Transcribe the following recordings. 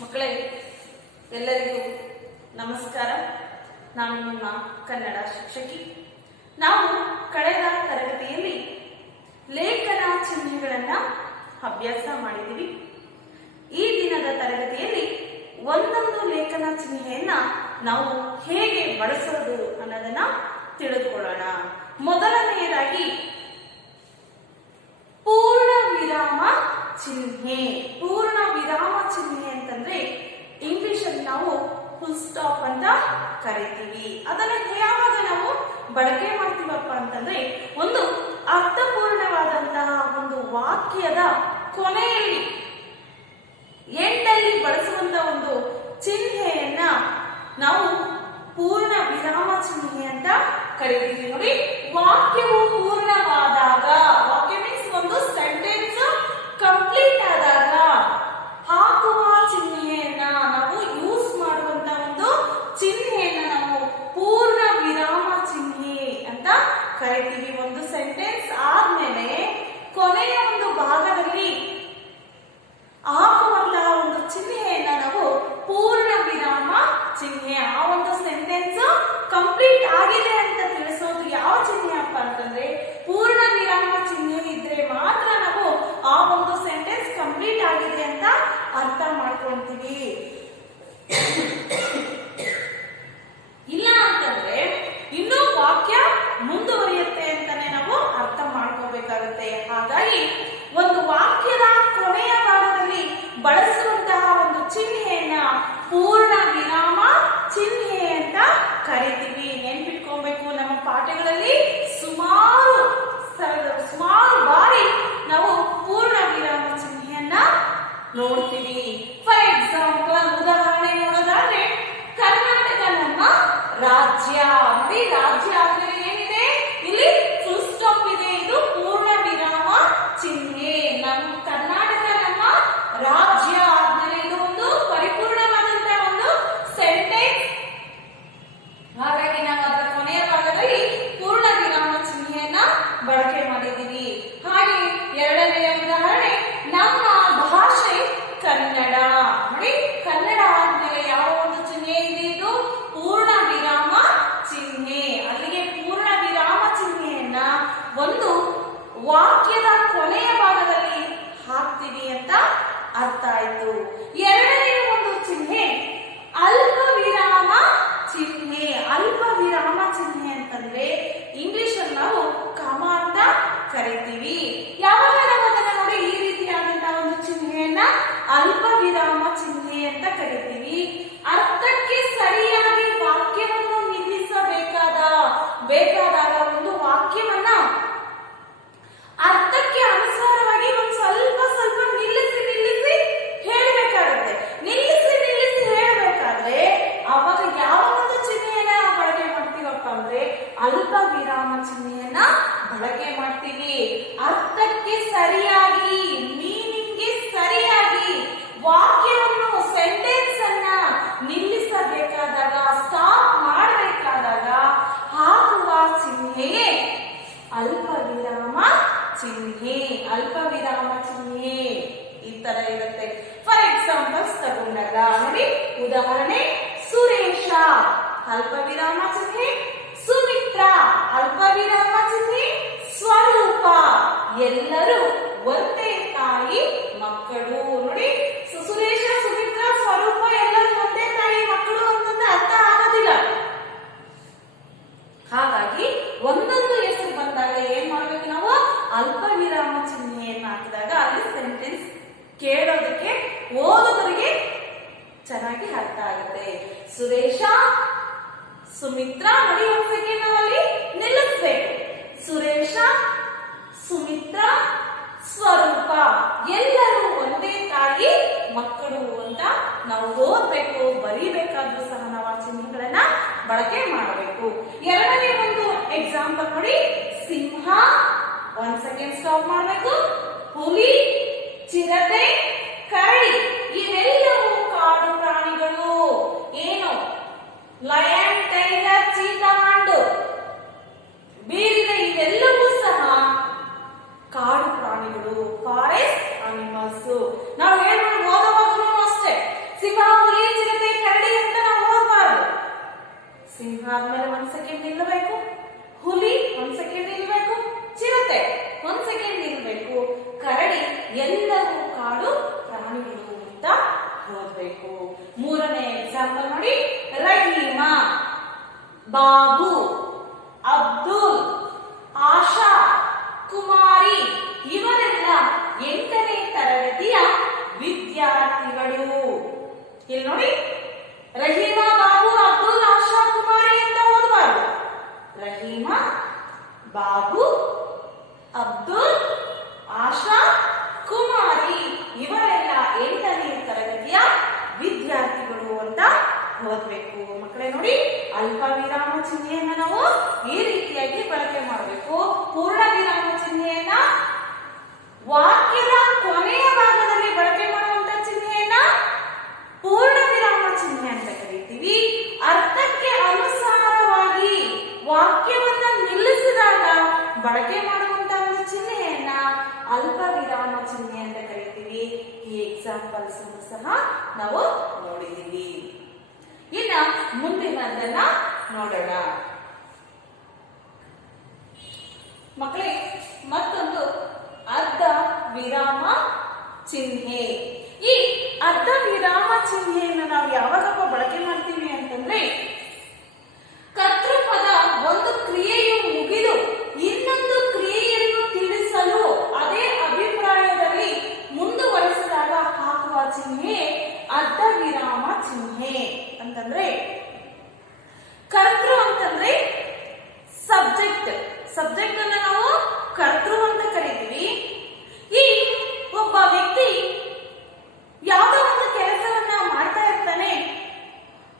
ಮಕ್ಕಳೇ, ಎಲ್ಲರಿಗೂ ನಮಸ್ಕಾರ. ನಾನು ನಿಮ್ಮ ಕನ್ನಡ ಶಿಕ್ಷಕಿ. ನಾವು ಕಳೆದ ತರಗತಿಯಲ್ಲಿ ಲೇಖನ ಚಿಹ್ನೆಗಳನ್ನ ಅಭ್ಯಾಸ ಮಾಡಿದ್ದೀವಿ. ಈ ದಿನದ ತರಗತಿಯಲ್ಲಿ ಒಂದೊಂದು ಲೇಖನ ಚಿಹ್ನೆಯನ್ನ ನಾವು ಹೇಗೆ ಬಳಸೋದು ಅನ್ನೋದನ್ನ ತಿಳಿದುಕೊಳ್ಳೋಣ. ಮೊದಲನೆಯದಾಗಿ ಪೂರ್ಣ ವಿರಾಮ ಚಿಹ್ನೆ. ಪೂರ್ಣ ವಿರಾಮ ಚಿಹ್ನೆ ಅಂತಂದ್ರೆ ಇಂಗ್ಲಿಷ್ ಅಲ್ಲಿ ನಾವು ಫುಲ್ ಸ್ಟಾಪ್ ಅಂತ ಕರಿತೀವಿ. ಅದನ್ನ ಯಾವಾಗ ನಾವು ಬಳಕೆ ಮಾಡ್ತೀವಪ್ಪ ಅಂತಂದ್ರೆ ಒಂದು ಅರ್ಥಪೂರ್ಣವಾದಂತಹ ಒಂದು ವಾಕ್ಯದ ಕೊನೆಯಲ್ಲಿ ಎಂಡಲ್ಲಿ ಬಳಸುವಂತ ಒಂದು ಚಿಹ್ನೆಯನ್ನ ನಾವು ಪೂರ್ಣ ವಿರಾಮ ಚಿಹ್ನೆ ಅಂತ ಕರಿತೀವಿ. ನೋಡಿ, ವಾಕ್ಯವು ಪೂರ್ಣವಾದಾಗ, ವಾಕ್ಯ ಮೀನ್ಸ್ ಒಂದು ಸೆಂಟೆನ್ಸ್ ಕಂಪ್ಲೀಟ್ ಆದಾಗ ಹಾಕುವ ಚಿಹ್ನೆಯನ್ನ ನಾವು ಯೂಸ್ ಮಾಡುವಂತ ಒಂದು ಚಿಹ್ನೆಯನ್ನ ನಾವು ಪೂರ್ಣ ವಿರಾಮ ಚಿಹ್ನೆ ಅಂತ ಕರಿತೀವಿ. ಒಂದು ಸೆಂಟೆನ್ಸ್ ಆದ್ಮೇಲೆ ಕೊನೆಯ ಒಂದು ಭಾಗದಲ್ಲಿ ಹಾಕುವಂತಹ ಒಂದು ಚಿಹ್ನೆಯನ್ನ ನಾವು ಪೂರ್ಣ ವಿರಾಮ ಚಿಹ್ನೆ. ಆ ಒಂದು ಸೆಂಟೆನ್ಸ್ ಕಂಪ್ಲೀಟ್ ಆಗಿದೆ ಅಂತ ತಿಳಿಸೋದು ಯಾವ ಚಿಹ್ನೆ ಅಪ್ಪ ಅಂತಂದ್ರೆ ಪೂರ್ಣ ವಿರಾಮ ಚಿಹ್ನೆ ಇದ್ರೆ ಮಾತ್ರ ನಾವು ಆ ಒಂದು ಸೆಂಟೆನ್ಸ್ ಕಂಪ್ಲೀಟ್ ಆಗಿದೆ ಅಂತ ಅರ್ಥ ಮಾಡ್ಕೊಂತೀವಿ. ಇಲ್ಲ ಅಂತಂದ್ರೆ ಇನ್ನೂ ವಾಕ್ಯ ಮುಂದುವರಿಯುತ್ತೆ ಅಂತಾನೆ ನಾವು ಅರ್ಥ ಮಾಡ್ಕೋಬೇಕಾಗುತ್ತೆ. ಹಾಗಾಗಿ ಒಂದು ವಾಕ್ಯದ ಕೊನೆಯ ಭಾಗದಲ್ಲಿ ಬಳಸುವಂತಹ ಒಂದು ಚಿಹ್ನೆಯನ್ನ ಪೂರ್ಣ ವಿರಾಮ ಚಿಹ್ನೆ ಅಂತ ಕರಿತೀವಿ. ನೆನ್ಪಿಟ್ಕೊಬೇಕು. ನಮ್ಮ ಪಾಠಗಳಲ್ಲಿ ಸುಮಾರು ಬಾರಿ ನಾವು ಪೂರ್ಣ ವಿರಾಮ ಚಿಹ್ನೆಯನ್ನ ನೋಡ್ತೀವಿ. ಫಾರ್ ಎಕ್ಸಾಂಪಲ್, ಉದಾಹರಣೆ ನೋಡೋದಾದ್ರೆ ಕರ್ನಾಟಕ ನಮ್ಮ ರಾಜ್ಯ. ನೋಡಿ, ರಾಜ್ಯ ಆದ್ಮೇಲೆ ಏನಿದೆ? ಇಲ್ಲಿ ಫುಲ್ ಸ್ಟಾಪ್ ಇದೆ. ಇದು ಪೂರ್ಣ ವಿರಾಮ ಚಿಹ್ನೆ. ನಮ್ಮ ಕರ್ನಾಟಕ ನಮ್ಮ ರಾಜ್ಯ ಆದ್ಮೇಲೆ ಇದು ಒಂದು ಪರಿಪೂರ್ಣವಾದಂತಹ ಒಂದು ಸೆಂಟೆನ್ಸ್. ಹಾಗಾಗಿ ನಾವು ಅದರ ಕೊನೆಯ ಭಾಗದಲ್ಲಿ ಪೂರ್ಣ ವಿರಾಮ ಚಿಹ್ನೆಯನ್ನ ಬಳಕೆ ಮಾಡಿದ್ದೀವಿ. ಹಾಗೆ ಎರಡನೆಯ ಉದಾಹರಣೆ, ನಮ್ಮ ಭಾಷೆ ಕನ್ನಡ. ನೋಡಿ, ಕನ್ನಡ ಆದ್ಮೇಲೆ ಯಾವ ಒಂದು ಚಿಹ್ನೆ ಇದೆ? ಇದು ಪೂರ್ಣ ವಿರಾಮ ಚಿಹ್ನೆ. ಅಲ್ಲಿಗೆ ಪೂರ್ಣ ವಿರಾಮ ಚಿಹ್ನೆಯನ್ನ ಒಂದು ವಾಕ್ಯದ ಕೊನೆಯ ಭಾಗದಲ್ಲಿ ಹಾಕ್ತೀವಿ ಅಂತ ಅರ್ಥ ಆಯ್ತು. ಎರಡನೇ ಒಂದು ಚಿಹ್ನೆ ಅಲ್ಪ ವಿರಾಮ ಚಿಹ್ನೆ. ಅಲ್ಪ ವಿರಾಮ ಚಿಹ್ನೆ ಅಂತಂದ್ರೆ ಇಂಗ್ಲಿಷ್ ಅಲ್ಲಿ ನಾವು ಕಾಮ ಅಂತ ಕರಿತೀವಿ. ಯಾವಾಗ ನಾವು ಅದನ್ನ ನೋಡಿ ಈ ರೀತಿಯಾದಂತಹ ಒಂದು ಚಿಹ್ನೆಯನ್ನ ಅಲ್ಪ ವಿರಾಮ ಚಿಹ್ನೆ ಅಂತ ಕರಿತೀವಿ. ಅರ್ಥಕ್ಕೆ ಸರಿಯಾಗಿ ವಾಕ್ಯವನ್ನು ಬೇಕಾದಾಗ ಒಂದು ವಾಕ್ಯವನ್ನ ಅರ್ಥಕ್ಕೆ ಅನುಸಾರವಾಗಿ ಒಂದು ಸ್ವಲ್ಪ ನಿಲ್ಲಿಸಿ ಹೇಳಬೇಕಾಗುತ್ತೆ. ನಿಲ್ಲಿಸಿ ಹೇಳಬೇಕಾದ್ರೆ ಅವಾಗ ಯಾವ ಒಂದು ಚಿಹ್ನೆಯನ್ನ ಬಳಕೆ ಮಾಡ್ತೀವಪ್ಪ ಅಂದ್ರೆ ಅಲ್ಪ ವಿರಾಮ ಚಿಹ್ನೆಯನ್ನ ಬಳಕೆ ಮಾಡ್ತೀವಿ. ಅರ್ಥಕ್ಕೆ ಸರಿಯಾಗಿ, ಮೀನಿಂಗ್ಗೆ ಸರಿಯಾಗಿ ವಾಕ್ಯವನ್ನು, ಸೆಂಟೆನ್ಸ್ ಅನ್ನ ನಿಲ್ಲಿಸಬೇಕಾದಾಗ, ಸ್ಟಾಪ್ ಮಾಡಬೇಕಾದಾಗ ಹಾಕುವ ಚಿಹ್ನೆಯೇ ಅಲ್ಪ ವಿರಾಮ ಚಿಹ್ನೆ. ಅಲ್ಪ ವಿರಾಮ ಚಿಹ್ನೆ ಈ ತರ ಇರುತ್ತೆ. ಫಾರ್ ಎಕ್ಸಾಂಪಲ್ಸ್ ತಗೊಂಡಾಗ ನೋಡಿ, ಉದಾಹರಣೆ ಸುರೇಶ ಅಲ್ಪ ವಿರಾಮ ಚಿಹ್ನೆ, ಸುಮಿತ್ರ ಅಲ್ಪ ವಿರಾಮ ಚಿಹ್ನೆ, ಸ್ವರೂಪ ಎಲ್ಲರೂ ಒಂದೇ ತಾಯಿ ಮಕ್ಕಳು. ನೋಡಿ, ಸುರೇಶ, ಸುಮಿತ್ರ, ಸ್ವರೂಪ ಎಲ್ಲರೂ ಒಂದೇ ತಾಯಿ ಮಕ್ಕಳು ಅಂತಂದ್ರೆ ಅರ್ಥ ಆಗೋದಿಲ್ಲ. ಹಾಗಾಗಿ ಒಂದೊಂದು ಹೆಸರು ಬಂದಾಗ ಏನ್ ಮಾಡ್ಬೇಕು? ನಾವು ಅಲ್ಪ ವಿರಾಮ ಚಿಹ್ನೆಯನ್ನ ಹಾಕಿದಾಗ ಅಲ್ಲಿ ಸೆಂಟೆನ್ಸ್ ಕೇಳೋದಕ್ಕೆ, ಓದೋದರಿಗೆ ಚೆನ್ನಾಗಿ ಅರ್ಥ ಆಗುತ್ತೆ. ಸುರೇಶ, ಸುಮಿತ್ರ, ನೋಡಿ ಒಂದ್ ಸೆಕೆಂಡ್ ನಾವು ಅಲ್ಲಿ ನಿಲ್ಲಿಸ್ಬೇಕು. ಸುರೇಶ, ಸುಮಿತ್ರ, ಸ್ವರೂಪ ಎಲ್ಲರೂ ಒಂದೇ ತಾಯಿ ಮಕ್ಕಳು ಅಂತ ನಾವು ಓದ್ಬೇಕು. ಬರೀಬೇಕಾದ್ರೂ ಸಹ ನಾವು ಆ ಚಿಹ್ನೆಗಳನ್ನ ಬಳಕೆ ಮಾಡಬೇಕು. ಎರಡನೇ ಒಂದು ಎಕ್ಸಾಂಪಲ್ ನೋಡಿ, ಸಿಂಹ, ಒಂದ್ ಸೆಕೆಂಡ್ ಸ್ಟಾಪ್ ಮಾಡಬೇಕು. ಹುಲಿ, ಚಿರತೆ, ಕರಡಿ ಇವೆಲ್ಲವೂ ಕಾಡು ಪ್ರಾಣಿಗಳು. ಏನು? ಲಯನ್, ಟೈಗರ್, ಚೀತಾ ಅಂಡ್ ಬೀರಿದ ಇವೆಲ್ಲವೂ ಸಹ ಕಾಡು ಪ್ರಾಣಿಗಳು, ಫಾರೆಸ್ಟ್ ಅನಿಮಲ್ಸ್. ನಾವು ಹೇಳ್ಬೋದು ಓದುವಾಗಲೂ ಅಷ್ಟೇ, ಸಿಂಹ ಓದಬೇಕು. ಮೂರನೇ ಎಕ್ಸಾಂಪಲ್ ನೋಡಿ, ರಹೀಮಾ, ಬಾಬು, ಅಬ್ದುಲ್, ಆಶಾ, ಕುಮಾರಿ ಇವರೆಲ್ಲ 8ನೇ ತರಗತಿಯ ವಿದ್ಯಾರ್ಥಿಗಳು. ಇಲ್ಲಿ ನೋಡಿ, ರಹೀಮಾ, ಬಾಬು, ಅಬ್ದುಲ್, ಆಶಾ, ಕುಮಾರಿ ಅಂತ ಓದಬಾರ್ದು. ರಹೀಮಾ, ಬಾಬು, ಅಬ್ದುಲ್, ಆಶಾ, ಕುಮಾರಿ ಇವರೆಲ್ಲ 8ನೇ ತರಗತಿಯ ವಿದ್ಯಾರ್ಥಿಗಳು ಅಂತ ಓದಬೇಕು. ಮಕ್ಕಳೇ ನೋಡಿ, ಅಲ್ಪ ವಿರಾಮ ಚಿಹ್ನೆಯನ್ನ ನಾವು ಈ ರೀತಿಯಾಗಿ ಬಳಕೆ ಮಾಡಬೇಕು. ಪೂರ್ಣ ವಿರಾಮ ಚಿಹ್ನೆಯನ್ನ ವಾಕ್ಯದ ಕೊನೆಯ ಭಾಗದಲ್ಲಿ ಬಳಕೆ ಮಾಡುವಂತ ಚಿಹ್ನೆಯನ್ನ ಪೂರ್ಣ ವಿರಾಮ ಚಿಹ್ನೆ ಅಂತ ಕರೀತೀವಿ. ಅರ್ಥಕ್ಕೆ ಅನುಸಾರವಾಗಿ ವಾಕ್ಯವನ್ನ ನಿಲ್ಲಿಸಿದಾಗ ಬಳಕೆ ಮಾಡುವಂತಹ ಒಂದು ಚಿಹ್ನೆಯನ್ನ ಅಲ್ಪ ವಿರಾಮ ಚಿಹ್ನೆ ಅಂತ ಕರೀತೀವಿ. ಈ ಎಕ್ಸಾಂಪಲ್ಸ್ ಸಹ ನಾವು ನೋಡಿದೀವಿ. ಇನ್ನ ಮುಂದಿನದನ್ನ ನೋಡೋಣ. ಮಕ್ಕಳೇ, ಮತ್ತೊಂದು ಅರ್ಧ ವಿರಾಮ ಚಿಹ್ನೆ. ಈ ಅರ್ಧ ವಿರಾಮ ಚಿಹ್ನೆಯನ್ನು ನಾವು ಯಾವಾಗಪ್ಪ ಬಳಕೆ ಮಾಡ್ತೀವಿ ಅಂತಂದ್ರೆ, ಕರ್ತೃಪದ ಒಂದು ಕ್ರಿಯೆಯು ಮುಗಿದು ಇನ್ನೊಂದು ಕ್ರಿಯೆಯನ್ನು ತಿಳಿಸಲು ಅದೇ ಅಭಿಪ್ರಾಯದಲ್ಲಿ ಮುಂದುವರೆಸಿದಾಗ ಹಾಕುವ ಚಿಹ್ನೆ ಅರ್ಧ ವಿರಾಮ ಚಿಹ್ನೆ. ಅಂತಂದ್ರೆ ಕರ್ತೃ ಅಂತಂದ್ರೆ ಸಬ್ಜೆಕ್ಟ್. ಸಬ್ಜೆಕ್ಟ್ ಅನ್ನ ನಾವು ಕರ್ತೃ ಅಂತ ಕರೀತೀವಿ. ಈ ಒಬ್ಬ ವ್ಯಕ್ತಿ ಯಾವುದೋ ಒಂದು ಕೆಲಸವನ್ನ ಮಾಡ್ತಾ ಇರ್ತಾನೆ.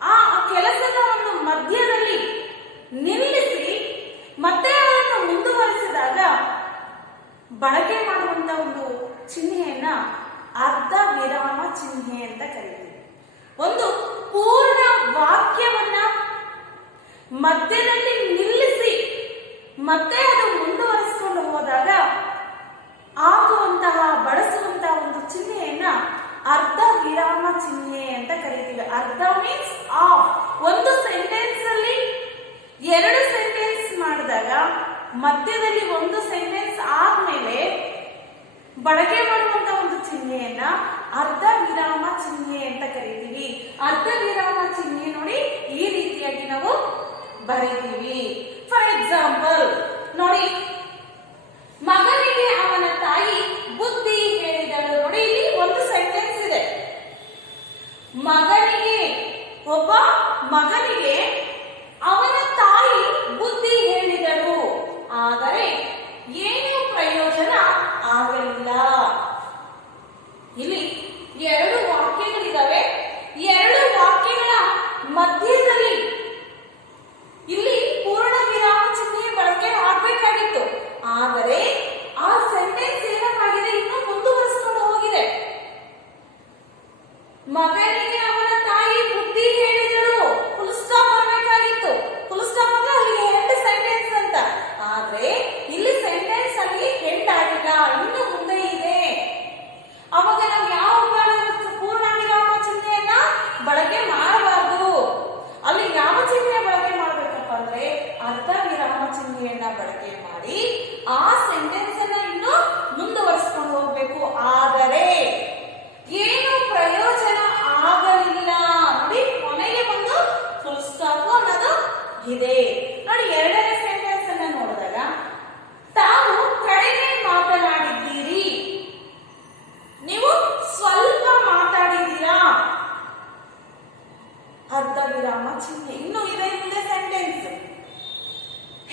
ಆ ಕೆಲಸದ ಒಂದು ಮಧ್ಯದಲ್ಲಿ ನಿಲ್ಲಿಸಿ ಮತ್ತೆ ಅದನ್ನು ಮುಂದುವರಿಸಿದಾಗ ಬಳಕೆ ಮಾಡುವಂತ ಒಂದು ಚಿಹ್ನೆಯನ್ನ ಅರ್ಧ ವಿರಾಮ ಚಿಹ್ನೆ ಅಂತ ಕರೀತೀವಿ. ಒಂದು ಪೂರ್ಣ ವಾಕ್ಯವನ್ನ ಮಧ್ಯದಲ್ಲಿ ನಿಲ್ಲಿಸಿ ಮತ್ತೆ ಅದು ಮುಂದುವರಿಸಿಕೊಂಡು ಹೋದಾಗ ಆಗುವಂತಹ ಬಳಸುವಂತಹ ಒಂದು ಚಿಹ್ನೆಯನ್ನ ಅರ್ಧ ವಿರಾಮ ಚಿಹ್ನೆ ಅಂತ ಕರೀತೀವಿ. ಅರ್ಧ ಮೀನ್ಸ್ ಆಫ್. ಒಂದು ಸೆಂಟೆನ್ಸ್ ಅಲ್ಲಿ 2 ಸೆಂಟೆನ್ಸ್ ಮಾಡಿದಾಗ ಮಧ್ಯದಲ್ಲಿ ಒಂದು ಸೆಂಟೆನ್ಸ್ ಆದ್ಮೇಲೆ ಬಳಕೆ ಮಾಡುವಂತ ಒಂದು ಚಿಹ್ನೆಯನ್ನ ಅರ್ಧ ವಿರಾಮ ಚಿಹ್ನೆ ಅಂತ ಕರೀತೀವಿ. ಅರ್ಧ ವಿರಾಮ ಚಿಹ್ನೆ ನೋಡಿ ಈ ರೀತಿಯಾಗಿ ನಾವು ಬರೀತೀವಿ. ಫಾರ್ ಎಕ್ಸಾಂಪಲ್ ನೋಡಿ, ಮಗನಿಗೆ ಅವನ ತಾಯಿ ಬುದ್ಧಿ ಹೇಳಿದಳು. ನೋಡಿ, ಇಲ್ಲಿ ಒಂದು ಸೆಂಟೆನ್ಸ್ ಇದೆ. ಒಬ್ಬ ಮಗನಿಗೆ ಅವನ ತಾಯಿ ಬುದ್ಧಿ ಹೇಳಿದಳು, ಆದರೆ ಏನೂ ಪ್ರಯೋಜನ ಆಗಲಿಲ್ಲ. ಇಲ್ಲಿ 2 ವಾಕ್ಯಗಳಿದಾವೆ. 2 ವಾಕ್ಯಗಳ ಮಧ್ಯದಲ್ಲಿ ಇಲ್ಲಿ ಪೂರ್ಣ ವಿರಾಮ ಚಿಹ್ನೆ ಬಳಕೆ ಆಗಬೇಕಾಗಿತ್ತು. ಆದರೆ ಆ ಸೆಂಟೆನ್ಸ್ ಏನಾಗಿದೆ, ಇನ್ನು ಮುಂದುವರಿಸಿಕೊಂಡು ಹೋಗಿದೆ. ಮಗನಿಗೆ ಅವನ ತಾಯಿ ಬುದ್ಧಿ ಹೇಳಿದಳು, ಫುಲ್ ಸ್ಟಾಪ್ ಬರಬೇಕಾಗಿತ್ತು. ಫುಲ್ ಸ್ಟಾಪ್ ಅಂದ್ರೆ ಅಲ್ಲಿ ಎಂಡ್ ಸೆಂಟೆನ್ಸ್ ಅಂತ. ಆದ್ರೆ ಇಲ್ಲಿ ಸೆಂಟೆನ್ಸ್ ಅಲ್ಲಿ ಎಂಡ್ ಆಗಿಲ್ಲ, ಇನ್ನು ಮುಂದೆ ಇದೆ. ಅವಾಗ ನಾವು ಯಾವ ಪೂರ್ಣ ವಿರಾಮ ಚಿಹ್ನೆಯನ್ನ ಬಳಕೆ ಮಾಡಬಾರದು. ಅಲ್ಲಿ ಯಾವ ಚಿಹ್ನೆ ಬಳಕೆ ಮಾಡಬೇಕಪ್ಪ ಅಂದ್ರೆ ಅರ್ಧ ವಿರಾಮ ಚಿಹ್ನೆಯನ್ನ ಬಳಕೆ ಮಾಡಿ ಆ ಸೆಂಟೆನ್ಸ್ ಅನ್ನ ಇನ್ನು ಮುಂದುವರಿಸಿಕೊಂಡು ಹೋಗ್ಬೇಕು. ಆದರೆ ಏನು ಪ್ರಯೋಜನ ಆಗಲಿಲ್ಲ. ನೋಡಿ, ಕೊನೆಗೆ ಒಂದು ಫುಲ್ ಸ್ಟಾಪ್ ಅನ್ನೋದು ಇದೆ. ನೋಡಿ, 2ನೇ ಸೆಂಟೆನ್ಸ್ ಅನ್ನ ನೋಡಿದಾಗ ತಾವು ಕಡಿಮೆ ಮಾತನಾಡಿದ್ದೀರಿ, ನೀವು ಸ್ವಲ್ಪ ಮಾತಾಡಿದ್ದೀರಾ, ಅರ್ಧ ವಿರಾಮ ಚಿಹ್ನೆ. ಇನ್ನು ಇದೆ ಮುಂದೆ ಸೆಂಟೆನ್ಸ್.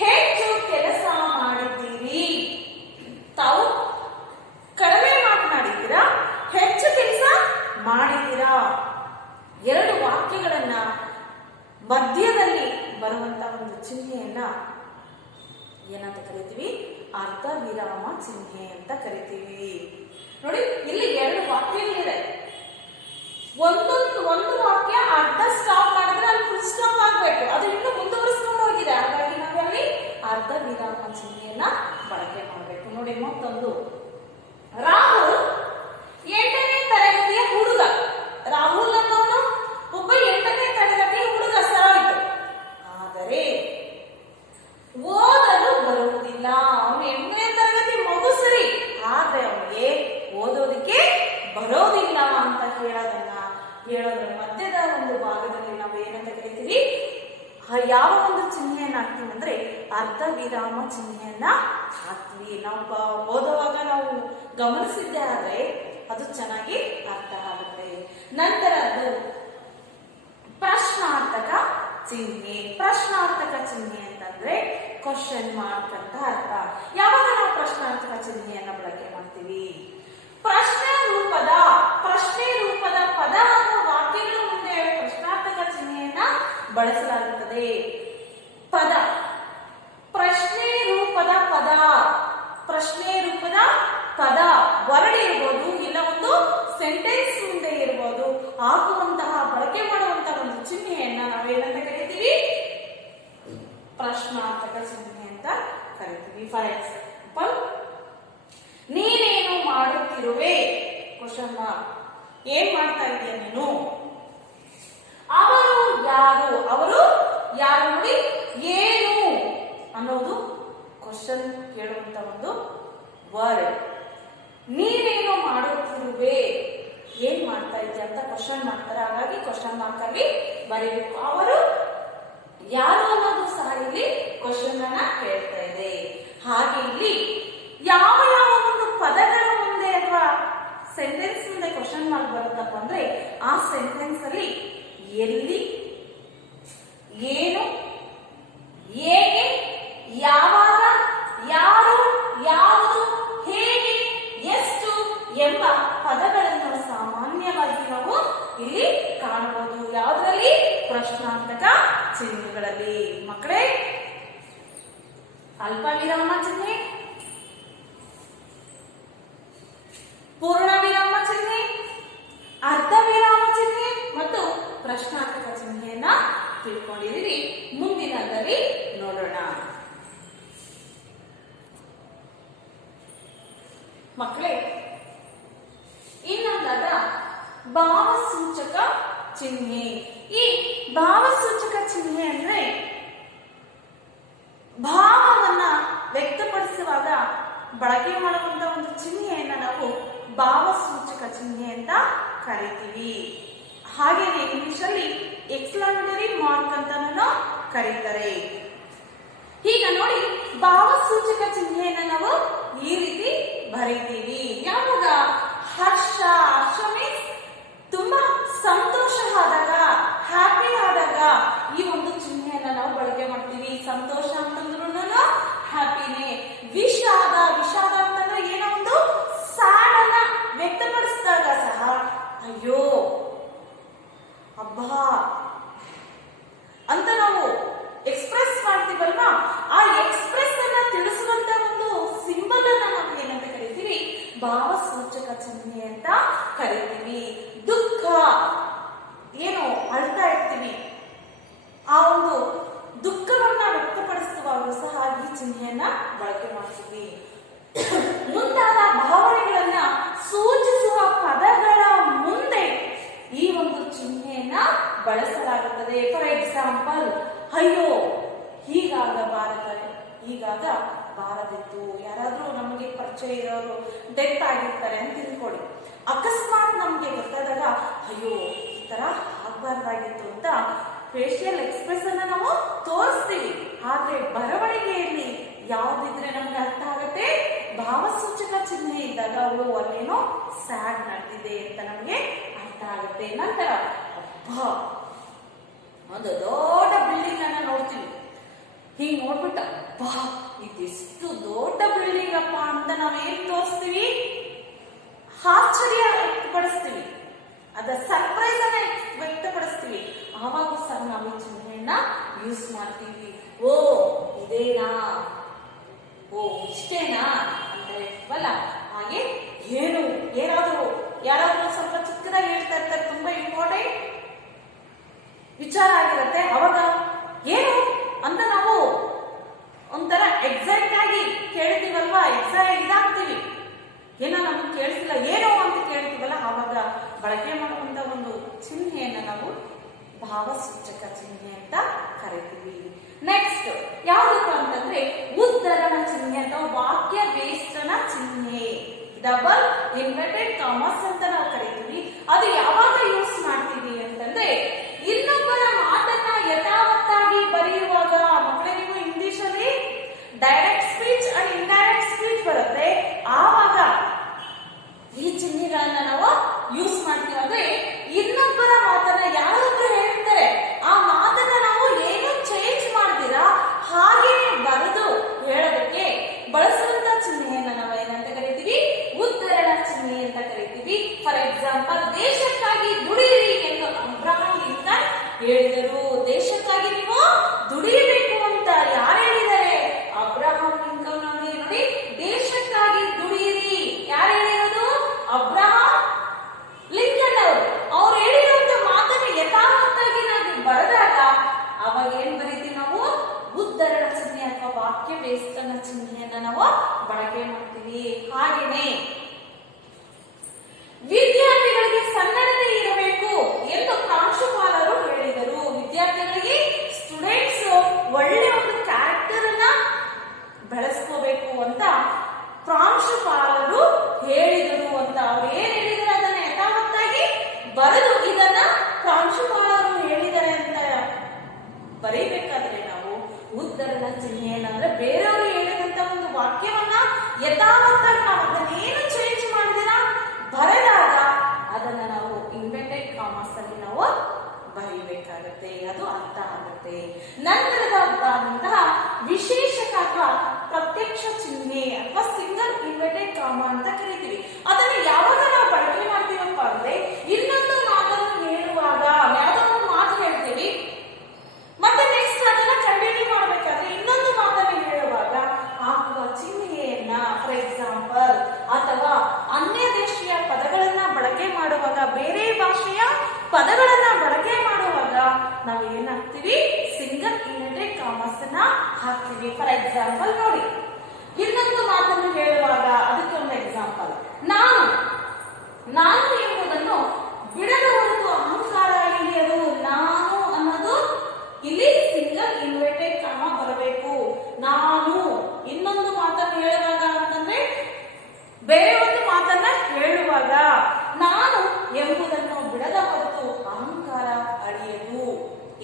ಹೆಚ್ಚು ಕೆಲಸ ಮಾಡಿದ್ದೀರಿ, ತಾವು ಕಡಿಮೆ ಮಾತನಾಡಿದ್ದೀರಾ, ಹೆಚ್ಚು ಕೆಲಸ ಮಾಡಿದ್ದೀರಾ. 2 ವಾಕ್ಯಗಳನ್ನ ಮಧ್ಯದಲ್ಲಿ ಬರುವಂತ ಒಂದು ಚಿಹ್ನೆಯನ್ನ ಏನಂತ ಕರಿತೀವಿ, ಅರ್ಧ ವಿರಾಮ ಚಿಹ್ನೆ ಅಂತ ಕರಿತೀವಿ. ನೋಡಿ, ಇಲ್ಲಿ 2 ವಾಕ್ಯಗಳಿದೆ. ಒಂದು ವಾಕ್ಯ ಅರ್ಧ ಸ್ಟಾಪ್ ಮಾಡಿದ್ರೆ ಅಲ್ಲಿ ಫುಲ್ ಸ್ಟಾಪ್ ಆಗ್ಬೇಕು, ಅದು ಇನ್ನು ಮುಂದುವರಿಸಿಕೊಂಡು ಹೋಗಿದೆ. ಹಾಗಾಗಿ ನಾವು ಅಲ್ಲಿ ಅರ್ಧ ವಿರಾಮ ಚಿಹ್ನೆಯನ್ನ ಬಳಕೆ ಮಾಡಬೇಕು. ನೋಡಿ, ಮತ್ತೊಂದು, ರಾಹುಲ್ 8ನೇ ತರಗತಿಯ ಹುಡುಗ. ರಾಹುಲ್ ಅನ್ನೋನು ಒಬ್ಬ 8ನೇ ತರಗತಿಯ ಹುಡುಗ ಸರಿತು. ಆದರೆ ಓದಲು ಬರುವುದಿಲ್ಲ. ಅವನು 8ನೇ ತರಗತಿ ಮಗು ಸರಿ, ಆದ್ರೆ ಅವನಿಗೆ ಓದೋದಕ್ಕೆ ಬರೋದಿಲ್ಲ ಅಂತ ಹೇಳೋದನ್ನ ಹೇಳೋದ್ರ ಮಧ್ಯದ ಒಂದು ಭಾಗದಲ್ಲಿ ನಾವು ಏನಂತ ಕರಿತೀವಿ, ಯಾವ ಒಂದು ಚಿಹ್ನೆಯನ್ನ ಹಾಕ್ತೀವಿ ಅಂದ್ರೆ ಅರ್ಧ ವಿರಾಮ ಚಿಹ್ನೆಯನ್ನ ಹಾಕ್ತೀವಿ. ನಾವು ಓದುವಾಗ ನಾವು ಗಮನಿಸಿದ್ದೆ ಆದ್ರೆ ಅದು ಚೆನ್ನಾಗಿ ಅರ್ಥ ಆಗುತ್ತೆ. ನಂತರ ಅದು ಪ್ರಶ್ನಾರ್ಥಕ ಚಿಹ್ನೆ. ಪ್ರಶ್ನಾರ್ಥಕ ಚಿಹ್ನೆ ಅಂತಂದ್ರೆ ಕ್ವಶನ್ ಮಾರ್ಕ್ ಅಂತ ಅರ್ಥ. ಯಾವಾಗ ನಾವು ಪ್ರಶ್ನಾರ್ಥಕ ಚಿಹ್ನೆಯನ್ನ ಬಳಕೆ ಮಾಡ್ತೀವಿ? ಪ್ರಶ್ನೆ ರೂಪದ ಪದ ಅಥವಾ ವಾಕ್ಯಗಳ ಮುಂದೆ ಪ್ರಶ್ನಾರ್ಥಕ ಚಿಹ್ನೆಯನ್ನ ಬಳಸಲಾಗುತ್ತದೆ. ಪದ ಪ್ರಶ್ನೆ ರೂಪದ ಪದ ವರ್ಡ್ ಇರ್ಬೋದು, ಇಲ್ಲ ಒಂದು ಸೆಂಟೆನ್ಸ್ ಮುಂದೆ ಇರ್ಬೋದು, ಹಾಕುವಂತಹ ಬಳಕೆ ಮಾಡುವಂತಹ ಒಂದು ಚಿಹ್ನೆಯನ್ನ ನಾವೇನಂತ ಕರಿತೀವಿ? ಪ್ರಶ್ನಾರ್ಥಕ ಚಿಹ್ನೆ ಅಂತ ಕರಿತೀವಿ. ಫಾರ್ ಎಕ್ಸಾಂಪಲ್, ನೀನೇನು ಮಾಡುತ್ತಿರುವೆ? Question mark. ಏನ್ ಮಾಡ್ತಾ ಇದೀಯ ನೀನು? ಅವರು ಯಾರು ನೋಡಿ, ಏನು ಅನ್ನೋದು ಕ್ವಶನ್ ಕೇಳುವಂತ ಒಂದು ವರ್ಡ್. ನೀನೇನು ಮಾಡುತ್ತಿರುವೆ, ಏನ್ ಮಾಡ್ತಾ ಇದೆಯಾ ಅಂತ ಕ್ವಶನ್ ಮಾಡ್ತಾರೆ. ಹಾಗಾಗಿ ಕ್ವಶನ್ ಮಾರ್ಕ್ ಅಲ್ಲಿ ಬರೀಬೇಕು. ಅವರು ಯಾರು ಅನ್ನೋದು ಸಹ ಇಲ್ಲಿ ಕ್ವಶನ್ ಅನ್ನ ಕೇಳ್ತಾ ಇದೆ. ಹಾಗೆ ಇಲ್ಲಿ ಯಾವ ಒಂದು ಪದಗಳ ಮುಂದೆ ಅಥವಾ ಸೆಂಟೆನ್ಸ್ ಮುಂದೆ ಕ್ವಶನ್ ಮಾರ್ಕ್ ಬರುತ್ತಪ್ಪ ಅಂದ್ರೆ ಆ ಸೆಂಟೆನ್ಸ್ ಅಲ್ಲಿ ಎಲ್ಲಿ, ಏನು, ಹೇಗೆ, ಯಾವಾಗ, ಯಾರು, ಯಾವುದು, ಹೇಗೆ, ಎಷ್ಟು ಎಂಬ ಪದಗಳನ್ನು ಸಾಮಾನ್ಯವಾಗಿ ನಾವು ಇಲ್ಲಿ ಕಾಣಬಹುದು. ಯಾವುದರಲ್ಲಿ? ಪ್ರಶ್ನಾರ್ಥಕ ಚಿಹ್ನೆಗಳಲ್ಲಿ. ಮಕ್ಕಳೇ, ಅಲ್ಪ ವಿರಾಮ ಚಿಹ್ನೆ, ಪೂರ್ಣ ವಿರಾಮ ಚಿಹ್ನೆ, ಅರ್ಧ ವಿರಾಮ ಚಿಹ್ನೆ ಮತ್ತು ಪ್ರಶ್ನಾರ್ಥಕ ಚಿಹ್ನೆಯನ್ನ ತಿಳ್ಕೊಂಡಿದ್ದೀವಿ. ಮುಂದಿನದಲ್ಲಿ ನೋಡೋಣ. ಮಕ್ಕಳೇ, ಇನ್ನೊಂದಾದ ಭಾವಸೂಚಕ ಚಿಹ್ನೆ. ಈ ಭಾವಸೂಚಕ ಚಿಹ್ನೆ ಅಂದ್ರೆ ಭಾವವನ್ನ ವ್ಯಕ್ತಪಡಿಸುವಾಗ ಬಳಕೆ ಮಾಡುವಂತ ಒಂದು ಚಿಹ್ನೆಯನ್ನ ನಾವು ಭಾವಸೂಚಕ ಚಿಹ್ನೆ ಅಂತ ಕರಿತೀವಿ. ಹಾಗೇನೆ ಇಂಗ್ಲಿಷ್ ಅಲ್ಲಿ ಎಕ್ಸ್ಕ್ಲಾಮೇಟರಿ ಮಾರ್ಕ್ ಅಂತಾನು ಕರೀತಾರೆ. ಈಗ ನೋಡಿ, ಭಾವಸೂಚಕ ಚಿಹ್ನೆಯನ್ನ ನಾವು ಈ ರೀತಿ ಬರೀತೀವಿ. ಯಾವಾಗ? ಹರ್ಷ ಮೀನ್ಸ್ ತುಂಬಾ ಸಂತೋಷ ಆದಾಗ, ಹ್ಯಾಪಿ ಆದಾಗ ಈ ಒಂದು ಚಿಹ್ನೆಯನ್ನ ನಾವು ಬಳಕೆ ಮಾಡ್ತೀವಿ. ಸಂತೋಷ ಅಂತಂದ್ರೂ ಹ್ಯಾಪಿನೇ. ವಿಷಾದ ಅಂತಂದ್ರೆ ಏನೋ ಒಂದು ಸ್ಯಾಡ್ ಅನ್ನ ವ್ಯಕ್ತಪಡಿಸಿದಾಗ ಸಹ ಅಯ್ಯೋ ಅಬ್ಬಾ ಅಂತ ನಾವು ಎಕ್ಸ್ಪ್ರೆಸ್ ಮಾಡ್ತೀವಲ್ವಾ, ಆ ಎಕ್ಸ್ಪ್ರೆಸ್ ಅನ್ನ ತಿಳಿಸುವಂತ ಒಂದು ಸಿಂಬಲ್ ಅನ್ನ ನಾವು ಏನಂತ ಕರಿತೀವಿ? ಭಾವಸೂಚಕ ಚಿಹ್ನೆ ಅಂತ ಕರಿತೀವಿ. ದುಃಖ, ಏನು ಅಳ್ತಾ ಇರ್ತೀವಿ, ಆ ಒಂದು ದುಃಖವನ್ನ ವ್ಯಕ್ತಪಡಿಸುವಾಗ ಸಹ ಈ ಚಿಹ್ನೆಯನ್ನ ಬಳಕೆ ಮಾಡ್ತೀವಿ. ಮುಂತಾದ ಭಾವನೆಗಳನ್ನ ಸೂಚಿಸುವ ಪದಗಳ ಮುಂದೆ ಈ ಒಂದು ಚಿಹ್ನೆಯನ್ನ ಬಳಸಲಾಗುತ್ತದೆ. ಫಾರ್ ಎಕ್ಸಾಂಪಲ್, ಅಯ್ಯೋ ಹೀಗಾಗಬಾರದಿತ್ತು. ಯಾರಾದ್ರೂ ನಮಗೆ ಪರಿಚಯ ಇರೋರು ಡೆತ್ ಆಗಿರ್ತಾರೆ ಅಂತ ತಿಳ್ಕೊಳ್ಳಿ. ಅಕಸ್ಮಾತ್ ನಮ್ಗೆ ಗೊತ್ತಾದಾಗ ಅಯ್ಯೋ ಈ ತರ ಆಗ್ಬಾರ್ದಾಗಿತ್ತು ಅಂತ ಫೇಶಿಯಲ್ ಎಕ್ಸ್ಪ್ರೆಸ್ ಅನ್ನ ನಾವು ತೋರಿಸ್ತೀವಿ. ಆದ್ರೆ ಬರವಣಿಗೆಯಲ್ಲಿ ಯಾವ್ದಿದ್ರೆ ನಮ್ಗೆ ಅರ್ಥ ಆಗತ್ತೆ? ಭಾವಸೂಚಕ ಚಿಹ್ನೆ ಇದ್ದಾಗ ಅವಳು ಅಲ್ಲೇನೋ ಸ್ಯಾಡ್ ನಡೆದಿದೆ ಅಂತ ನಮ್ಗೆ ಅರ್ಥ ಆಗುತ್ತೆ. ನಂತರ ಒಂದು ದೊಡ್ಡ ಬಿಲ್ಡಿಂಗ್ ಅನ್ನ ನೋಡ್ತೀವಿ. ಹೀಗ್ ನೋಡ್ಬಿಟ್ಟು ಅಬ್ಬಾ ಇದೆಷ್ಟು ದೊಡ್ಡ ಬಿಲ್ಡಿಂಗ್ ಅಪ್ಪ ಅಂತ ನಾವೇನ್ ತೋರಿಸ್ತೀವಿ? ಆಶ್ಚರ್ಯ ವ್ಯಕ್ತಪಡಿಸ್ತೀವಿ, ಅದ ಸರ್ಪ್ರೈಸ್ ಅನ್ನ ವ್ಯಕ್ತಪಡಿಸ್ತೀವಿ. ಆವಾಗ ಸಹ ನಾವು ಚಿಹ್ನೆಯನ್ನ ಯೂಸ್ ಮಾಡ್ತೀವಿ. ಓ ಇದೇನಾ, ಓ ಇಷ್ಟೇನಾ ಅಂತ ಹೇಳ್ತೀವಲ್ಲ. ಹಾಗೆ ಏನು ಯಾರಾದ್ರೂ ಸ್ವಲ್ಪ ಚಿಕ್ಕದಾಗಿ ಹೇಳ್ತಾ ಇರ್ತಾರೆ, ತುಂಬಾ ಇಂಪಾರ್ಟೆಂಟ್ ವಿಚಾರ ಆಗಿರುತ್ತೆ. ಅವಾಗ ಏನು ಅಂತ ನಾವು ಒಂಥರ ಎಕ್ಸೈಟ್ ಆಗಿ ಕೇಳ್ತೀವಲ್ವಾ, ಇದಾಗ್ತೀವಿ. ಏನೋ ನಮ್ಗೆ ಕೇಳಿಸಿಲ್ಲ, ಏನೋ ಅಂತ ಕೇಳ್ತೀವಲ್ಲ, ಆವಾಗ ಬಳಕೆ ಮಾಡುವಂತ ಒಂದು ಚಿಹ್ನೆಯನ್ನ ನಾವು ಭಾವಸೂಚಕ ಚಿಹ್ನೆ ಅಂತ ಕರಿತೀವಿ. ನೆಕ್ಸ್ಟ್ ಯಾವ್ದಪ್ಪ ಅಂತಂದ್ರೆ ಉದ್ಧರಣ ಚಿಹ್ನೆ ಅಥವಾ ವಾಕ್ಯ ವೇಷ್ಟನ ಚಿಹ್ನೆ, ಡಬಲ್ ಇನ್ವರ್ಟೆಡ್ ಕಾಮರ್ಸ್ ಅಂತ ನಾವು ಕರಿತೀವಿ. ಅದು ಯಾವಾಗ ಯೂಸ್ ಮಾಡ್ತೀವಿ ಹೇಳಿದರು. ದೇಶಕ್ಕಾಗಿ ನೀವು ದುಡಿಯಬೇಕು ಅಂತ ಯಾರು ಹೇಳಿದ್ದಾರೆ? ಅಬ್ರಹಾಂ ಲಿಂಕನ್ ಅವರು ನೋಡಿ, ದೇಶಕ್ಕಾಗಿ ದುಡಿಯಿರಿ. ಯಾರು ಹೇಳಿರೋದು? ಅಬ್ರಹಾಂ ಲಿಂಕನ್ ಅವರು. ಅವ್ರು ಹೇಳಿರುವಂತ ಮಾತನ್ನು ಯಥಾವತ್ತಾಗಿ ನಾವು ಬರೆದಾಗ ಅವಾಗ ಏನ್ ಬರೀತೀವಿ ನಾವು? ಉದ್ಧರಣ ಚಿಹ್ನೆ ಅಥವಾ ವಾಕ್ಯ ಬೇಸ್ತನ ಚಿಹ್ನೆಯನ್ನ ನಾವು ಬಳಕೆ ಮಾಡ್ತೀವಿ. ಹಾಗೇನೆ ವಿದ್ಯಾರ್ಥಿಗಳಿಗೆ ಸನ್ನಡತೆ ಇರಬೇಕು ಎಂದು ಪ್ರಾಂಶುಪಾಲರು ಹೇಳಿದರು. ವಿದ್ಯಾರ್ಥಿಗಳಿಗೆ ಸ್ಟೂಡೆಂಟ್ಸ್ ಒಳ್ಳೆ ಒಂದು ಕ್ಯಾರೆಕ್ಟರ್ ಅನ್ನ ಬೆಳೆಸ್ಕೋಬೇಕು ಅಂತ ಪ್ರಾಂಶುಪಾಲರು ಹೇಳಿದರು ಅಂತ ಅವ್ರು ಏನ್ ಹೇಳಿದಾರೆ ಅದನ್ನ ಯಥಾವತ್ತಾಗಿ ಬರೆದು ಇದನ್ನ ಪ್ರಾಂಶುಪಾಲರು ಹೇಳಿದ್ದಾರೆ ಅಂತ ಬರೀಬೇಕಾದ್ರೆ ನಾವು ಉದ್ಧರಣ ಚಿಹ್ನೆ ಏನಂದ್ರೆ ಬೇರೆಯವರು ಹೇಳಿದಂತ ಒಂದು ವಾಕ್ಯವನ್ನ ಯಥಾವತ್ತಾಗಿ ನಾವು ಅದನ್ನೇನು ಚೇಂಜ್ ಮಾಡಿದಿರ ಬರೆದಾಗ ಅದನ್ನ ನಾವು ಇನ್ವೆರ್ಟೆಡ್ ಕಾಮರ್ಸ್ ಅಲ್ಲಿ ನಾವು ಬರೀಬೇಕಾಗತ್ತೆ. ಅದು ಅರ್ಥ ಆಗುತ್ತೆ. ನಂತರದಂತಹ ವಿಶೇಷಕ ಪ್ರತ್ಯಕ್ಷ ಚಿಹ್ನೆ ಅಥವಾ ಸಿಂಗಲ್ ಇನ್ವೆರ್ಟೆಡ್ ಕಾಮ ಅಂತ ಕರಿತೀವಿ. ಅದನ್ನ ಯಾವಾಗ ನಾವು ಬಳಕೆ ಮಾಡ್ತೀವಪ್ಪ ಅಂದ್ರೆ ಇನ್ನೊಂದು ಮಾತನ್ನು ಹೇಳುವಾಗ ಯಾವುದೋ ಒಂದು ಮಾತು ಹೇಳ್ತೀವಿ, ಮತ್ತೆ ನೆಕ್ಸ್ಟ್ ಅದನ್ನ ಕಂಟಿನ್ಯೂ ಮಾಡ್ಬೇಕಾದ್ರೆ ಇನ್ನೊಂದು ಮಾತನ್ನು ಹೇಳುವಾಗ ಹಾಕುವ ಚಿಹ್ನೆಯನ್ನ, ಫಾರ್ ಎಕ್ಸಾಂಪಲ್, ಅಥವಾ ಅನ್ಯ ದೇಶೀಯ ಪದಗಳನ್ನ ಬಳಕೆ ಮಾಡುವಾಗ, ಬೇರೆ ಭಾಷೆಯ ಪದಗಳನ್ನ ಬಳಕೆ ಮಾಡುವಾಗ ನಾವು ಏನ್ ಹಾಕ್ತಿವಿ? ಸಿಂಗಲ್ ಇನ್ವೆರ್ಟೆಡ್ ಕಾಮರ್ಸ್ ಅನ್ನ ಹಾಕ್ತಿವಿ. ಫಾರ್ ಎಕ್ಸಾಂಪಲ್ ನೋಡಿ, ಇನ್ನೊಂದು ಮಾತನ್ನು ಹೇಳುವಾಗ ಅದಕ್ಕೆ ಒಂದು ಎಕ್ಸಾಂಪಲ್, ನಾನು ಎಂಬುದನ್ನು ಬಿಡದ ಹೊರತು ಅಹಂಕಾರ ಇಲ್ಲಿಯದು. ನಾನು ಅನ್ನೋದು ಇಲ್ಲಿ ಸಿಂಗಲ್ ಇನ್ವೆರ್ಟೆಡ್ ಕಾಮ ಬರಬೇಕು. ನಾನು ಇನ್ನೊಂದು ಮಾತನ್ನು ಹೇಳುವಾಗ ಅಂತಂದ್ರೆ ಬೇರೆ ಒಂದು ಮಾತನ್ನ ಹೇಳುವಾಗ ನಾನು ಎಂಬುದನ್ನು ಬಿಡದ ಹೊರತು ಅಹಂಕಾರ ಅಳಿಯದು.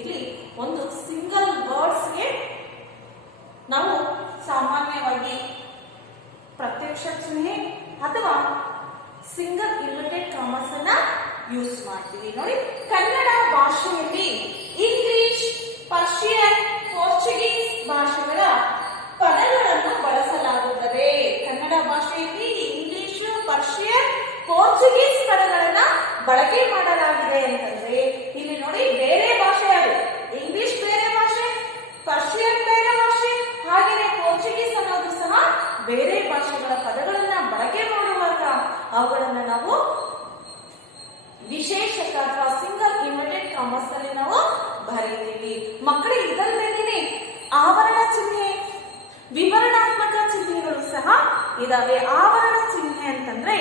ಇಲ್ಲಿ ಒಂದು ಸಿಂಗಲ್ ವರ್ಡ್ಸ್ಗೆ ನಾವು ಸಾಮಾನ್ಯವಾಗಿ ಪ್ರತ್ಯಕ್ಷ ಚಿಹ್ನೆ ಅಥವಾ ಸಿಂಗಲ್ ಇನ್ವೆರ್ಟೆಡ್ ಕಾಮರ್ಸ್ ಅನ್ನ ಯೂಸ್ ಮಾಡ್ತೀವಿ. ನೋಡಿ, ಕನ್ನಡ ಭಾಷೆಯಲ್ಲಿ ಇಂಗ್ಲಿಷ್, ಪರ್ಷಿಯನ್, ಪೋರ್ಚುಗೀಸ್ ಭಾಷೆಗಳ ಪದಗಳನ್ನು ಬಳಸಲಾಗುತ್ತದೆ. ಕನ್ನಡ ಭಾಷೆಯಲ್ಲಿ ಇಂಗ್ಲಿಷ್, ಪರ್ಷಿಯನ್, ಪೋರ್ಚುಗೀಸ್ ಪದಗಳನ್ನ ಬಳಕೆ ಮಾಡಲಾಗಿದೆ ಅಂತಂದ್ರೆ ಇಲ್ಲಿ ನೋಡಿ, ಬೇರೆ ಭಾಷೆ ಅದು. ಇಂಗ್ಲಿಷ್ ಬೇರೆ ಭಾಷೆ, ಪರ್ಷಿಯನ್ ಬೇರೆ ಭಾಷೆ, ಹಾಗೆಯೇ ಪೋರ್ಚುಗೀಸ್ ಅನ್ನೋದು ಸಹ ಬೇರೆ ಭಾಷೆಗಳ ಪದಗಳನ್ನ ಬಳಕೆ ಮಾಡುವಾಗ ಅವುಗಳನ್ನ ನಾವು ವಿಶೇಷಕ ಅಥವಾ ಸಿಂಗಲ್ ಇನ್ವೆರ್ಟೆಡ್ ಕಾಮರ್ಸ್ ಅಲ್ಲಿ ನಾವು ಬರೀತೀವಿ. ಮಕ್ಕಳಿಗೆ ಇದಲ್ಲದೇನೆ ಆವರಣ ಚಿಹ್ನೆ, ವಿವರಣಾತ್ಮಕ ಚಿಹ್ನೆಗಳು ಸಹ ಇದಾವೆ. ಆವರಣ ಚಿಹ್ನೆ ಅಂತಂದ್ರೆ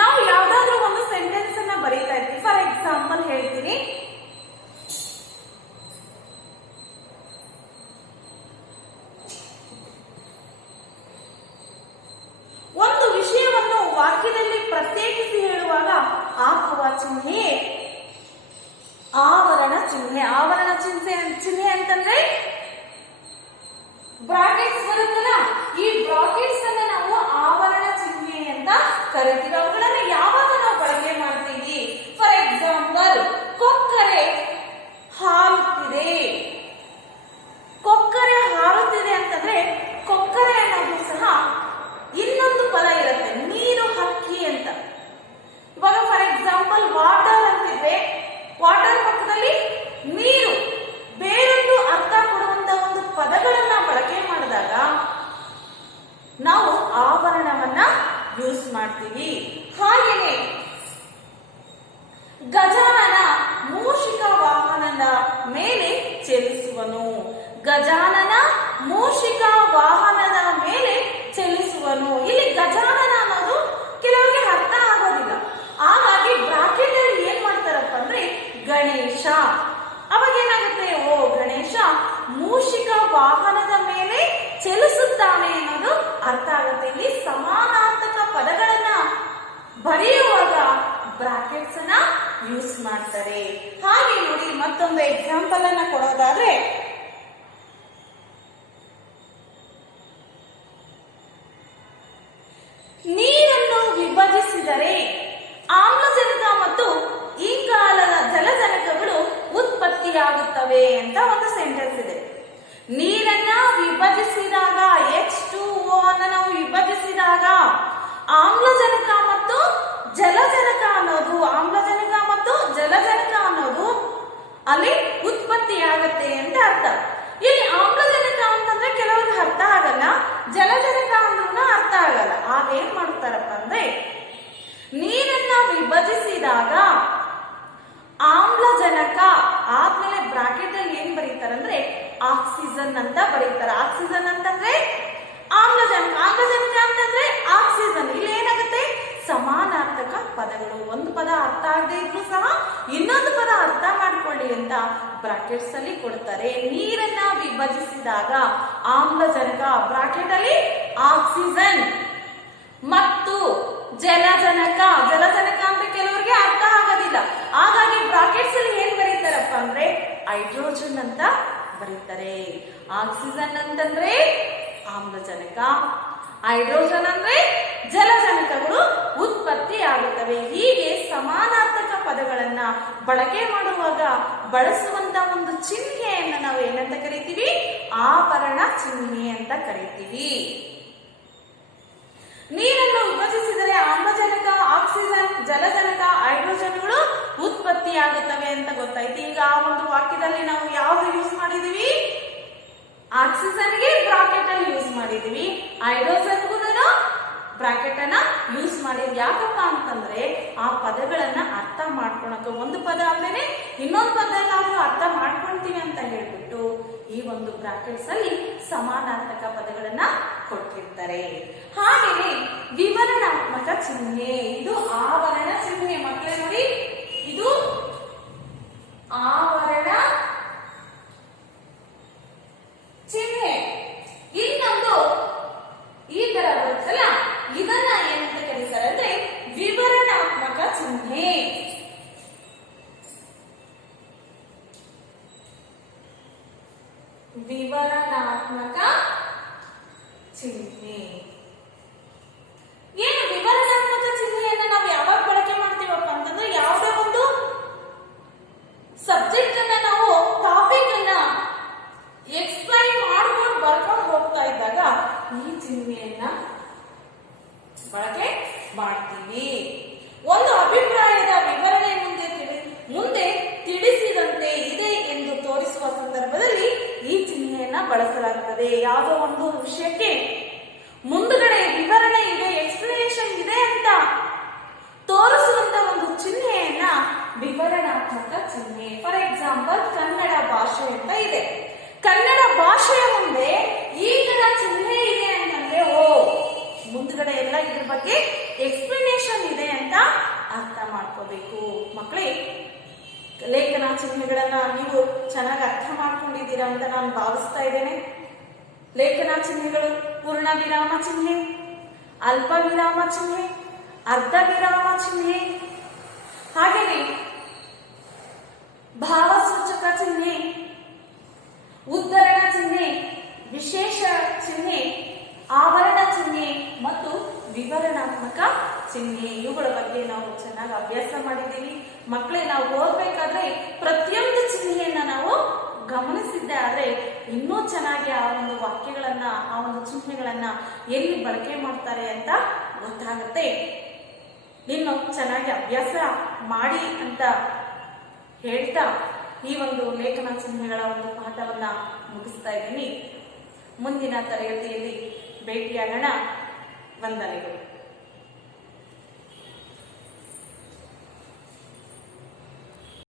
ನಾವು ಯಾವ್ದಾದ್ರೂ ಒಂದು ಸೆಂಟೆನ್ಸ್ ಅನ್ನ ಬರೀತಾ ಇರ್ತೀವಿ. ಫಾರ್ ಎಕ್ಸಾಂಪಲ್ ಹೇಳ್ತೀನಿ, ಒಂದು ವಿಷಯವನ್ನು ವಾಕ್ಯದಲ್ಲಿ ಪ್ರತ್ಯೇಕಿಸಿ ಹೇಳುವಾಗ ಹಾಕುವ ಚಿಹ್ನೆ ಆವರಣ ಚಿಹ್ನೆ. ಆವರಣ ಚಿಹ್ನೆ ಅಂತಂದ್ರೆ ಬ್ರಾಕೆಟ್ಸ್ ಬರುತ್ತಲ್ಲ, ಈ ಬ್ರಾಕೆಟ್ಸ್ ಅನ್ನ ನಾವು ಆವರಣ ಚಿಹ್ನೆ ಅಂತ ಕರಿತೀವಿ. ಅವುಗಳನ್ನ ಯಾವಾಗ ನಾವು ಬಳಕೆ ಮಾಡ್ತೀವಿ? ಫಾರ್ ಎಕ್ಸಾಂಪಲ್, ಕೊಕ್ಕರೆ ಹಾರುತ್ತಿದೆ. ಕೊಕ್ಕರೆ ಹಾರುತ್ತಿದೆ ಅಂತಂದ್ರೆ ಕೊಕ್ಕರೆ ಅನ್ನೋದು ಸಹ ಇನ್ನೊಂದು ಪದ ಇರುತ್ತೆ, ನೀರು ಹಕ್ಕಿ ಅಂತ. ಇವಾಗ ಫಾರ್ ಎಕ್ಸಾಂಪಲ್ ವಾಟರ್ ಅಂತಿದ್ರೆ ವಾಟರ್ ಪಕ್ಕದಲ್ಲಿ ನೀರು, ಬೇರೊಂದು ಅರ್ಥ ಕೊಡುವಂತ ಒಂದು ಪದಗಳನ್ನ ಬಳಕೆ ಮಾಡಿದಾಗ ನಾವು ಆವರಣವನ್ನ ಯೂಸ್ ಮಾಡ್ತೀವಿ. ಹಾಗೆಯೇ ಗಜಾನನ ಮೂಷಿಕ ವಾಹನದ ಮೇಲೆ ಚಲಿಸುವನು. ಗಜಾನನ ಮೂಷಿಕ ವಾಹನದ ಮೇಲೆ ಚಲಿಸುವನು. ಇಲ್ಲಿ ಗಜಾನನ ಅನ್ನೋದು ಕೆಲವರಿಗೆ ಅರ್ಥ ಆಗೋದಿಲ್ಲ. ಹಾಗಾಗಿ ಬ್ರಾಕೆಟ್ ಅಲ್ಲಿ ಏನ್ ಮಾಡ್ತಾರಪ್ಪ ಅಂದ್ರೆ ಗಣೇಶ. ಅವಾಗ ಏನಾಗುತ್ತೆ? ಓ, ಗಣೇಶ ಮೂಷಿಕ ವಾಹನದ ಮೇಲೆ ಚಲಿಸುತ್ತಾನೆ ಅನ್ನೋದು ಅರ್ಥ ಆಗುತ್ತೆ. ಇಲ್ಲಿ ಸಮಾನಾರ್ಥಕ ಪದಗಳನ್ನ ಬರೆಯುವಾಗ ಬ್ರಾಕೆಟ್ಸ್ ಅನ್ನ ಯೂಸ್ ಮಾಡ್ತಾರೆ. ಹಾಗೆ ನೋಡಿ, ಮತ್ತೊಂದು ಎಕ್ಸಾಂಪಲ್ ಅನ್ನ ಕೊಡೋದಾದ್ರೆ, ನೀರನ್ನು ವಿಭಜಿಸಿದರೆ ಆಮ್ಲಜನಕ ಮತ್ತು ಇಂಗಾಲದ ಜಲಜನಕಗಳು ಉತ್ಪತ್ತಿಯಾಗುತ್ತವೆ ಅಂತ ಒಂದು ಸೆಂಟೆನ್ಸ್ ಇದೆ. ನೀರನ್ನ ವಿಭಜಿಸಿದಾಗ H2O ಅನ್ನ ನಾವು ವಿಭಜಿಸಿದಾಗ ಆಮ್ಲಜನಕ ಮತ್ತು ಜಲಜನಕ ಅನ್ನೋದು ಅಲ್ಲಿ ಉತ್ಪತ್ತಿಯಾಗತ್ತೆ ಅಂತ ಅರ್ಥ. ಇಲ್ಲಿ ಆಮ್ಲಜನಕ ಅಂತಂದ್ರೆ ಕೆಲವ್ರಿಗೆ ಅರ್ಥ ಆಗಲ್ಲ, ಜಲಜನಕ ಅಂದ್ರೂ ಅರ್ಥ ಆಗಲ್ಲ. ಆಗ ಏನ್ ಮಾಡ್ತಾರಪ್ಪ ಅಂದ್ರೆ, ನೀರನ್ನ ವಿಭಜಿಸಿದಾಗ ಆಮ್ಲಜನಕ ಆದ್ಮೇಲೆ ಬ್ರಾಕೆಟ್ ಅಲ್ಲಿ ಏನ್ ಬರೀತಾರಂದ್ರೆ ಆಕ್ಸಿಜನ್ ಅಂತ ಬರೀತಾರೆ. ಆಕ್ಸಿಜನ್ ಅಂತಂದ್ರೆ ಆಮ್ಲಜನಕ, ಆಮ್ಲಜನಕ ಅಂತಂದ್ರೆ ಆಕ್ಸಿಜನ್. ಇಲ್ಲಿ ಏನಾಗುತ್ತೆ, ಸಮಾನಾರ್ಥಕ ಪದಗಳು. ಒಂದು ಪದ ಅರ್ಥ ಆಗದೆ ಇದ್ರು ಸಹ ಇನ್ನೊಂದು ಪದ ಅರ್ಥ ಮಾಡ್ಕೊಳ್ಳಿ ಅಂತ ಬ್ರಾಕೆಟ್ಸ್ ಅಲ್ಲಿ ಕೊಡ್ತಾರೆ. ನೀರನ್ನ ವಿಭಜಿಸಿದಾಗ ಆಮ್ಲಜನಕ, ಬ್ರಾಕೆಟ್ ಅಲ್ಲಿ ಆಕ್ಸಿಜನ್, ಮತ್ತು ಜಲಜನಕ. ಜಲಜನಕ ಅಂದ್ರೆ ಕೆಲವರಿಗೆ ಅರ್ಥ ಆಗೋದಿಲ್ಲ, ಹಾಗಾಗಿ ಬ್ರಾಕೆಟ್ಸ್ ಅಲ್ಲಿ ಏನ್ ಬರೀತಾರಪ್ಪ ಅಂದ್ರೆ ಹೈಡ್ರೋಜನ್ ಅಂತ ಬರೀತಾರೆ. ಆಕ್ಸಿಜನ್ ಅಂತಂದ್ರೆ ಆಮ್ಲಜನಕ, ಹೈಡ್ರೋಜನ್ ಅಂದ್ರೆ ಜಲಜನಕಗಳು ಉತ್ಪತ್ತಿ ಆಗುತ್ತವೆ. ಹೀಗೆ ಸಮಾನಾರ್ಥಕ ಪದಗಳನ್ನ ಬಳಕೆ ಮಾಡುವಾಗ ಬಳಸುವಂತ ಒಂದು ಚಿಹ್ನೆಯನ್ನ ನಾವು ಏನಂತ ಕರಿತೀವಿ, ಆವರಣ ಚಿಹ್ನೆ ಅಂತ ಕರಿತೀವಿ. ನೀರನ್ನು ವಿಭಜಿಸಿದರೆ ಆಮ್ಲಜನಕ, ಆಕ್ಸಿಜನ್, ಜಲಜನಕ, ಹೈಡ್ರೋಜನ್ಗಳು ಉತ್ಪತ್ತಿಯಾಗುತ್ತವೆ ಅಂತ ಗೊತ್ತಾಯ್ತು. ಈಗ ಆ ಒಂದು ವಾಕ್ಯದಲ್ಲಿ ನಾವು ಯಾವ್ದು ಯೂಸ್ ಮಾಡಿದೀವಿ, ಆಕ್ಸಿಜನ್ಗೆ ಬ್ರಾಕೆಟ್ ಅಲ್ಲಿ ಯೂಸ್ ಮಾಡಿದೀವಿ, ಹೈಡ್ರೋಜನ್ಗೂ ಬ್ರಾಕೆಟ್ ಅನ್ನ ಯೂಸ್ ಮಾಡಿದ್ವಿ. ಯಾಕಪ್ಪ ಅಂತಂದ್ರೆ ಆ ಪದಗಳನ್ನ ಅರ್ಥ ಮಾಡ್ಕೊಳಕ್ಕೆ, ಒಂದು ಪದ ಆದ್ಮೇಲೆ ಇನ್ನೊಂದು ಪದ ನಾವು ಅರ್ಥ ಮಾಡ್ಕೊಳ್ತೀವಿ ಅಂತ ಹೇಳ್ಬಿಟ್ಟು ಈ ಒಂದು ಬ್ರಾಕೆಟ್ಸ್ ಅಲ್ಲಿ ಸಮಾನಾರ್ಥಕ ಪದಗಳನ್ನ ಕೊಟ್ಟಿರ್ತಾರೆ. ಹಾಗೆಯೇ ವಿವರಣಾತ್ಮಕ ಚಿಹ್ನೆ, ಇದು ಆವರಣ ಚಿಹ್ನೆ. ಮಕ್ಕಳೇ ನೋಡಿ, ಇದು ಆವರಣ ಚಿಹ್ನೆ. ಇನ್ನೊಂದು ಈ ತರ ಬರುತ್ತಲ್ಲ, ಇದನ್ನ ಏನಂತ ಕರೀತಾರೆ ಅಂದ್ರೆ ವಿವರಣಾತ್ಮಕ ಚಿಹ್ನೆ. ವಿವರಣಾತ್ಮಕ ಚಿಹ್ನೆ ಏನು? ವಿವರಣಾತ್ಮಕ ಚಿಹ್ನೆಯನ್ನ ನಾವು ಯಾವಾಗ ಬಳಕೆ ಮಾಡ್ತೀವಪ್ಪ ಅಂತಂದ್ರೆ, ಯಾವುದೇ ಒಂದು ಸಬ್ಜೆಕ್ಟ್ ಅನ್ನ ನಾವು ಟಾಪಿಕ್ ಅನ್ನ ಎಕ್ಸ್ಪ್ಲೈನ್ ಮಾಡ್ಕೊಂಡು ಬರ್ಕೊಂಡು ಹೋಗ್ತಾ ಇದ್ದಾಗ ಈ ಚಿಹ್ನೆಯನ್ನ ಬಳಕೆ ಮಾಡ್ತೀವಿ. ಒಂದು ಅಭಿಪ್ರಾಯದ ವಿವರಣೆ ಮುಂದೆ ತಿಳಿಸಿದಂತೆ ಇದೆ ಎಂದು ತೋರಿಸುವ ಸಂದರ್ಭದಲ್ಲಿ ಈ ಚಿಹ್ನೆಯನ್ನ ಬಳಸಲಾಗುತ್ತದೆ. ಯಾವುದೋ ಒಂದು ವಿಷಯಕ್ಕೆ ಮುಂದುಗಡೆ ವಿವರಣೆ ಇದೆ, ಎಕ್ಸ್ಪ್ಲನೇಷನ್ ಇದೆ ಅಂತ ತೋರಿಸುವಂತ ಒಂದು ಚಿಹ್ನೆಯನ್ನ ವಿವರಣಾತ್ಮಕ ಚಿಹ್ನೆ. ಫಾರ್ ಎಕ್ಸಾಂಪಲ್, ಕನ್ನಡ ಭಾಷೆ ಅಂತ ಇದೆ. ಕನ್ನಡ ಭಾಷೆಯ ಮುಂದೆ ಈ ತರ ಚಿಹ್ನೆ ಇದೆ ಅಂತಂದ್ರೆ, ಓ ಮುಂದ್ಗಡೆ ಎಲ್ಲ ಇದ್ರ ಬಗ್ಗೆ ಎಕ್ಸ್ಪ್ಲನೇಷನ್ ಇದೆ ಅಂತ ಅರ್ಥ ಮಾಡ್ಕೋಬೇಕು. ಮಕ್ಕಳೇ, ಲೇಖನ ಚಿಹ್ನೆಗಳನ್ನ ನೀವು ಚೆನ್ನಾಗಿ ಅರ್ಥ ಮಾಡ್ಕೊಂಡಿದ್ದೀರಾ ಅಂತ ನಾನು ಭಾವಿಸ್ತಾ ಇದ್ದೇನೆ. ಲೇಖನ ಚಿಹ್ನೆಗಳು ಪೂರ್ಣ ವಿರಾಮ ಚಿಹ್ನೆ, ಅಲ್ಪ ವಿರಾಮ ಚಿಹ್ನೆ, ಅರ್ಧ ವಿರಾಮ ಚಿಹ್ನೆ, ಹಾಗೆಯೇ ಭಾವಸೂಚಕ ಚಿಹ್ನೆ, ಉದ್ಧರಣ ಚಿಹ್ನೆ, ವಿಶೇಷ ಚಿಹ್ನೆ, ಆವರಣ ಚಿಹ್ನೆ ಮತ್ತು ವಿವರಣಾತ್ಮಕ ಚಿಹ್ನೆ. ಇವುಗಳ ಬಗ್ಗೆ ನಾವು ಚೆನ್ನಾಗಿ ಅಭ್ಯಾಸ ಮಾಡಿದ್ದೀವಿ. ಮಕ್ಕಳೇ, ನಾವು ಓದ್ಬೇಕಾದ್ರೆ ಪ್ರತಿಯೊಂದು ಚಿಹ್ನೆಯನ್ನ ನಾವು ಗಮನಿಸಿದ್ದೆ ಆದ್ರೆ ಇನ್ನೂ ಚೆನ್ನಾಗಿ ಆ ಒಂದು ವಾಕ್ಯಗಳನ್ನ, ಆ ಒಂದು ಚಿಹ್ನೆಗಳನ್ನ ಎಲ್ಲಿ ಬಳಕೆ ಮಾಡ್ತಾರೆ ಅಂತ ಗೊತ್ತಾಗುತ್ತೆ. ಇನ್ನು ಚೆನ್ನಾಗಿ ಅಭ್ಯಾಸ ಮಾಡಿ ಅಂತ ಹೇಳ್ತಾ ಈ ಒಂದು ಲೇಖನ ಚಿಹ್ನೆಗಳ ಒಂದು ಪಾಠವನ್ನ ಮುಗಿಸ್ತಾ ಇದ್ದೀನಿ. ಮುಂದಿನ ತರಗತಿಯಲ್ಲಿ ಭೇಟಿಯಾಗೋಣ. ವಂದನೆಗಳು.